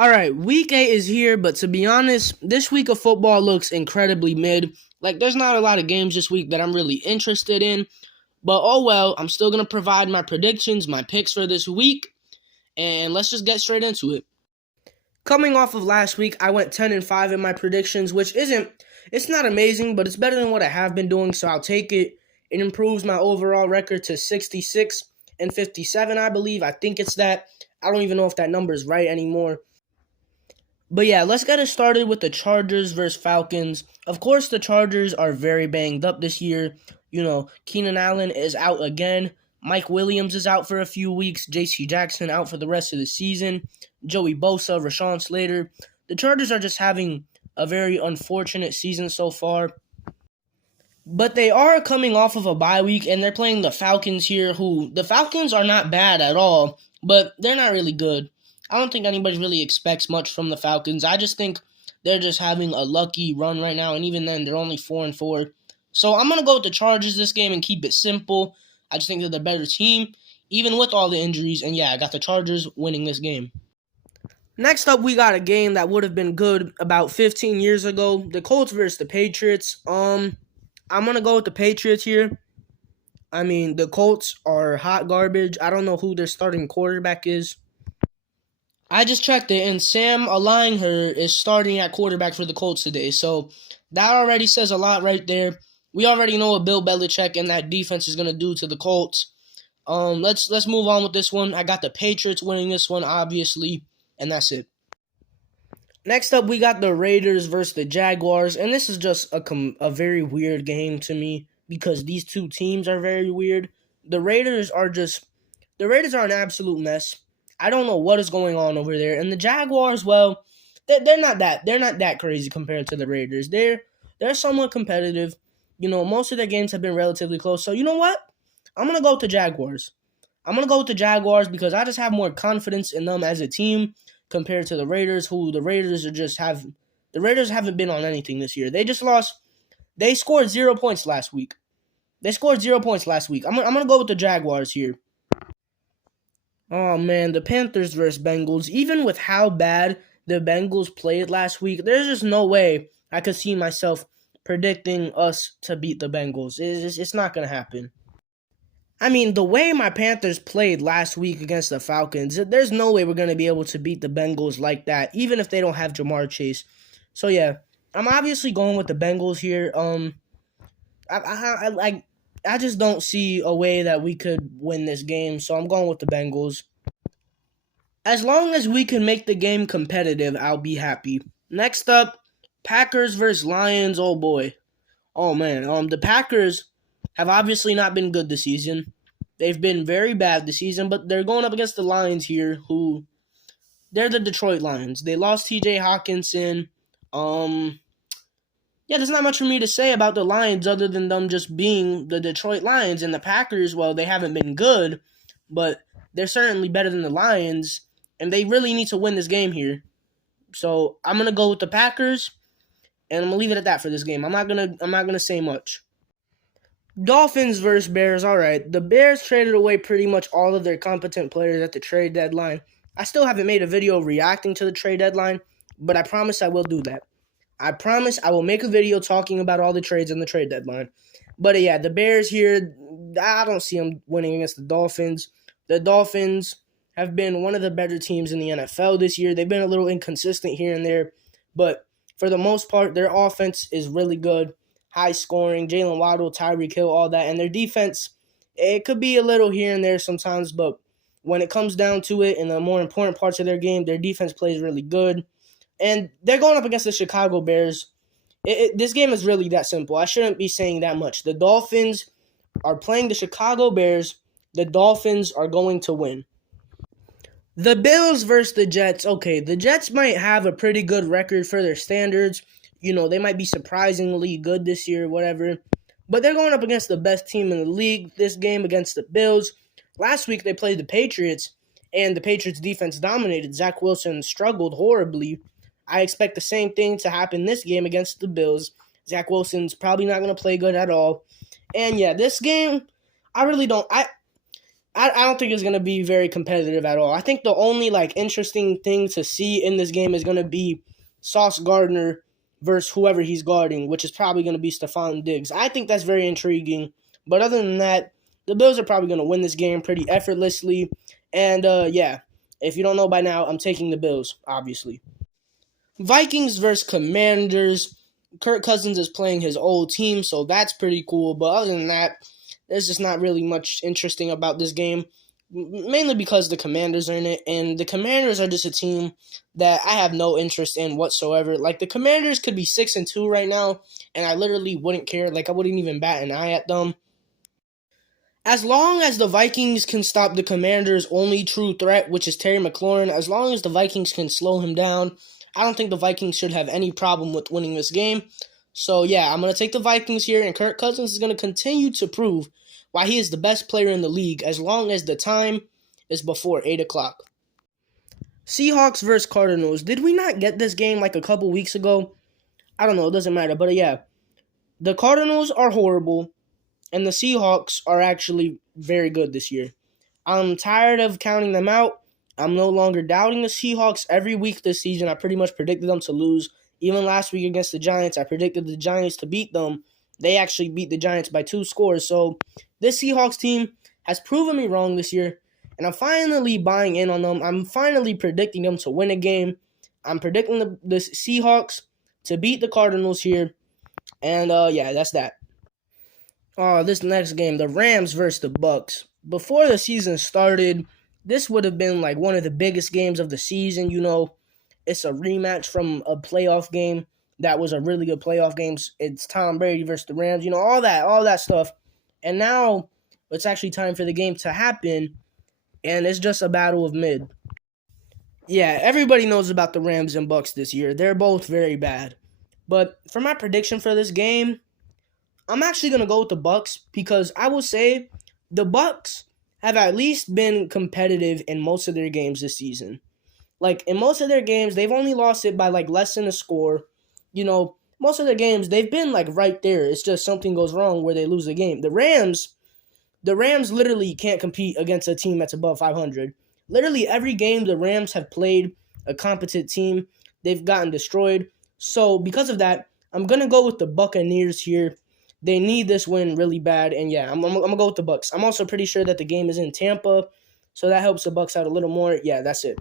All right, week 8 is here, but to be honest, this week of football looks incredibly mid. Like, there's not a lot of games this week that I'm really interested in, but oh well, I'm still going to provide my predictions, my picks for this week, and let's just get straight into it. Coming off of last week, I went 10-5 in my predictions, which it's not amazing, but it's better than what I have been doing, so I'll take it. It improves my overall record to 66-57, I believe. I think it's that. I don't even know if that number is right anymore. But yeah, let's get it started with the Chargers versus Falcons. Of course, the Chargers are very banged up this year. Keenan Allen is out again. Mike Williams is out for a few weeks. J.C. Jackson out for the rest of the season. Joey Bosa, Rashawn Slater. The Chargers are just having a very unfortunate season so far. But they are coming off of a bye week, and they're playing the Falcons here, the Falcons are not bad at all, but they're not really good. I don't think anybody really expects much from the Falcons. I just think they're just having a lucky run right now, and even then, they're only 4-4. So I'm going to go with the Chargers this game and keep it simple. I just think they're the better team, even with all the injuries. And yeah, I got the Chargers winning this game. Next up, we got a game that would have been good about 15 years ago. The Colts versus the Patriots. I'm going to go with the Patriots here. I mean, the Colts are hot garbage. I don't know who their starting quarterback is. I just checked it, and Sam Ehlinger is starting at quarterback for the Colts today. So that already says a lot right there. We already know what Bill Belichick and that defense is going to do to the Colts. Let's move on with this one. I got the Patriots winning this one, obviously, and that's it. Next up, we got the Raiders versus the Jaguars, and this is just a very weird game to me because these two teams are very weird. The Raiders are an absolute mess. I don't know what is going on over there. And the Jaguars, well, they're not that crazy compared to the Raiders. They're somewhat competitive. Most of their games have been relatively close. So you know what? I'm gonna go with the Jaguars. I'm gonna go with the Jaguars because I just have more confidence in them as a team compared to the Raiders, the Raiders haven't been on anything this year. They just lost. They scored 0 points last week. I'm gonna go with the Jaguars here. Oh, man, the Panthers versus Bengals. Even with how bad the Bengals played last week, there's just no way I could see myself predicting us to beat the Bengals. It's not going to happen. I mean, the way my Panthers played last week against the Falcons, there's no way we're going to be able to beat the Bengals like that, even if they don't have Jamar Chase. So, yeah, I'm obviously going with the Bengals here. I just don't see a way that we could win this game, so I'm going with the Bengals. As long as we can make the game competitive, I'll be happy. Next up, Packers versus Lions. Oh boy. Oh man. The Packers have obviously not been good this season. They've been very bad this season, but they're going up against the Lions here, they're the Detroit Lions. They lost TJ Hawkinson. Yeah, there's not much for me to say about the Lions other than them just being the Detroit Lions. And the Packers, well, they haven't been good, but they're certainly better than the Lions, and they really need to win this game here. So I'm gonna go with the Packers, and I'm gonna leave it at that for this game. I'm not gonna say much. Dolphins versus Bears. All right, the Bears traded away pretty much all of their competent players at the trade deadline. I still haven't made a video reacting to the trade deadline, but I promise I will do that. I promise I will make a video talking about all the trades in the trade deadline. But yeah, the Bears here, I don't see them winning against the Dolphins. The Dolphins have been one of the better teams in the NFL this year. They've been a little inconsistent here and there, but for the most part, their offense is really good, high scoring. Jalen Waddle, Tyreek Hill, all that. And their defense, it could be a little here and there sometimes, but when it comes down to it in the more important parts of their game, their defense plays really good. And they're going up against the Chicago Bears. This game is really that simple. I shouldn't be saying that much. The Dolphins are playing the Chicago Bears. The Dolphins are going to win. The Bills versus the Jets. Okay, the Jets might have a pretty good record for their standards. They might be surprisingly good this year, whatever. But they're going up against the best team in the league this game against the Bills. Last week they played the Patriots, and the Patriots defense dominated. Zach Wilson struggled horribly. I expect the same thing to happen this game against the Bills. Zach Wilson's probably not going to play good at all. And yeah, this game, I really don't. I don't think it's going to be very competitive at all. I think the only like interesting thing to see in this game is going to be Sauce Gardner versus whoever he's guarding, which is probably going to be Stephon Diggs. I think that's very intriguing. But other than that, the Bills are probably going to win this game pretty effortlessly. And yeah, if you don't know by now, I'm taking the Bills, obviously. Vikings versus Commanders. Kirk Cousins is playing his old team, so that's pretty cool. But other than that, there's just not really much interesting about this game, mainly because the Commanders are in it, and the Commanders are just a team that I have no interest in whatsoever. Like, the Commanders could be 6-2 right now, and I literally wouldn't care. Like, I wouldn't even bat an eye at them. As long as the Vikings can stop the Commanders' only true threat, which is Terry McLaurin, as long as the Vikings can slow him down, I don't think the Vikings should have any problem with winning this game. So, yeah, I'm going to take the Vikings here, and Kirk Cousins is going to continue to prove why he is the best player in the league as long as the time is before 8 o'clock. Seahawks versus Cardinals. Did we not get this game like a couple weeks ago? I don't know. It doesn't matter. But, yeah, the Cardinals are horrible, and the Seahawks are actually very good this year. I'm tired of counting them out. I'm no longer doubting the Seahawks. Every week this season, I pretty much predicted them to lose. Even last week against the Giants, I predicted the Giants to beat them. They actually beat the Giants by 2 scores. So this Seahawks team has proven me wrong this year, and I'm finally buying in on them. I'm finally predicting them to win a game. I'm predicting the Seahawks to beat the Cardinals here. And, yeah, that's that. This next game, the Rams versus the Bucks. Before the season started, this would have been like one of the biggest games of the season. You know, it's a rematch from a playoff game that was a really good playoff game. It's Tom Brady versus the Rams. You know, all that stuff. And now it's actually time for the game to happen, and it's just a battle of mid. Yeah, everybody knows about the Rams and Bucks this year. They're both very bad. But for my prediction for this game, I'm actually going to go with the Bucks because I will say the Bucks have at least been competitive in most of their games this season. Like, in most of their games, they've only lost it by, like, less than a score. You know, most of their games, they've been, like, right there. It's just something goes wrong where they lose the game. The Rams literally can't compete against a team that's above 500. Literally every game the Rams have played a competent team, they've gotten destroyed. So, because of that, I'm going to go with the Buccaneers here. They need this win really bad, and yeah, I'm going to go with the Bucks. I'm also pretty sure that the game is in Tampa, so that helps the Bucks out a little more. Yeah, that's it.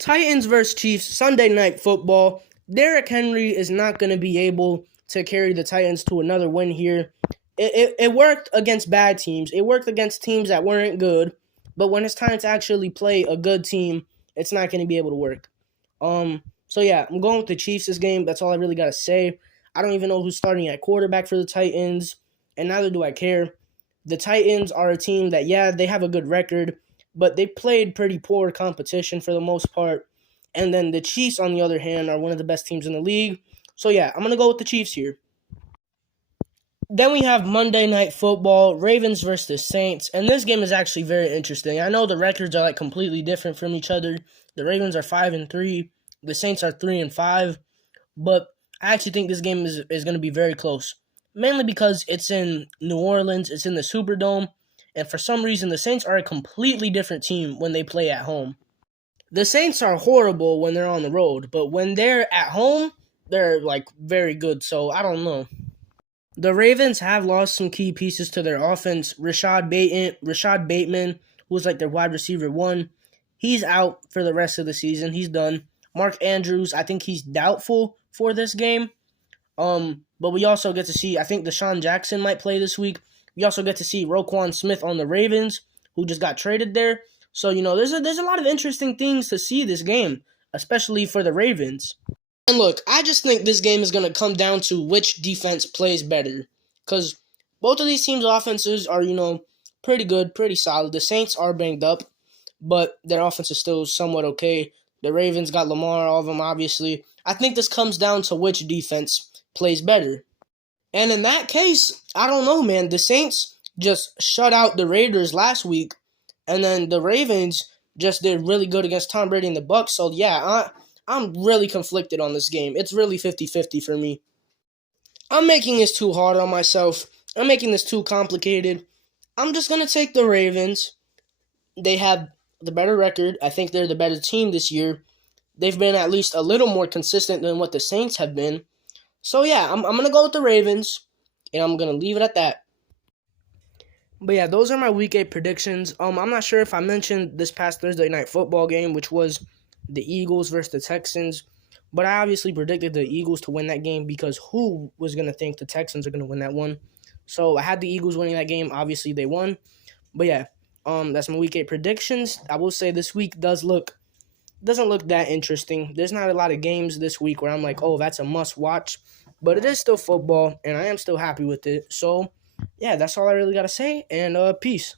Titans versus Chiefs, Sunday Night Football. Derrick Henry is not going to be able to carry the Titans to another win here. It worked against bad teams. It worked against teams that weren't good, but when it's time to actually play a good team, it's not going to be able to work. So yeah, I'm going with the Chiefs this game. That's all I really got to say. I don't even know who's starting at quarterback for the Titans, and neither do I care. The Titans are a team that, yeah, they have a good record, but they played pretty poor competition for the most part. And then the Chiefs, on the other hand, are one of the best teams in the league. So yeah, I'm going to go with the Chiefs here. Then we have Monday Night Football, Ravens versus the Saints, and this game is actually very interesting. I know the records are like completely different from each other. The Ravens are 5-3, the Saints are 3-5, but I actually think this game is going to be very close, mainly because it's in New Orleans, it's in the Superdome, and for some reason the Saints are a completely different team when they play at home. The Saints are horrible when they're on the road, but when they're at home, they're like very good, so I don't know. The Ravens have lost some key pieces to their offense. Rashad Bateman, who's like their wide receiver 1, he's out for the rest of the season. He's done. Mark Andrews, I think he's doubtful for this game. But we also get to see, I think Deshaun Jackson might play this week. We also get to see Roquan Smith on the Ravens, who just got traded there. So, you know, there's a lot of interesting things to see this game, especially for the Ravens. And look, I just think this game is going to come down to which defense plays better. Because both of these teams' offenses are, you know, pretty good, pretty solid. The Saints are banged up, but their offense is still somewhat okay. The Ravens got Lamar, all of them, obviously. I think this comes down to which defense plays better. And in that case, I don't know, man. The Saints just shut out the Raiders last week, and then the Ravens just did really good against Tom Brady and the Bucs. So, yeah, I'm really conflicted on this game. It's really 50-50 for me. I'm making this too hard on myself. I'm making this too complicated. I'm just going to take the Ravens. They have the better record. I think they're the better team this year. They've been at least a little more consistent than what the Saints have been. So, yeah, I'm going to go with the Ravens, and I'm going to leave it at that. But, yeah, those are my Week 8 predictions. I'm not sure if I mentioned this past Thursday night football game, which was the Eagles versus the Texans. But I obviously predicted the Eagles to win that game because who was going to think the Texans are going to win that one? So I had the Eagles winning that game. Obviously, they won. But yeah, that's my Week 8 predictions. I will say this week doesn't look that interesting. There's not a lot of games this week where I'm like, oh, that's a must watch. But it is still football, and I am still happy with it. So yeah, that's all I really got to say. And peace.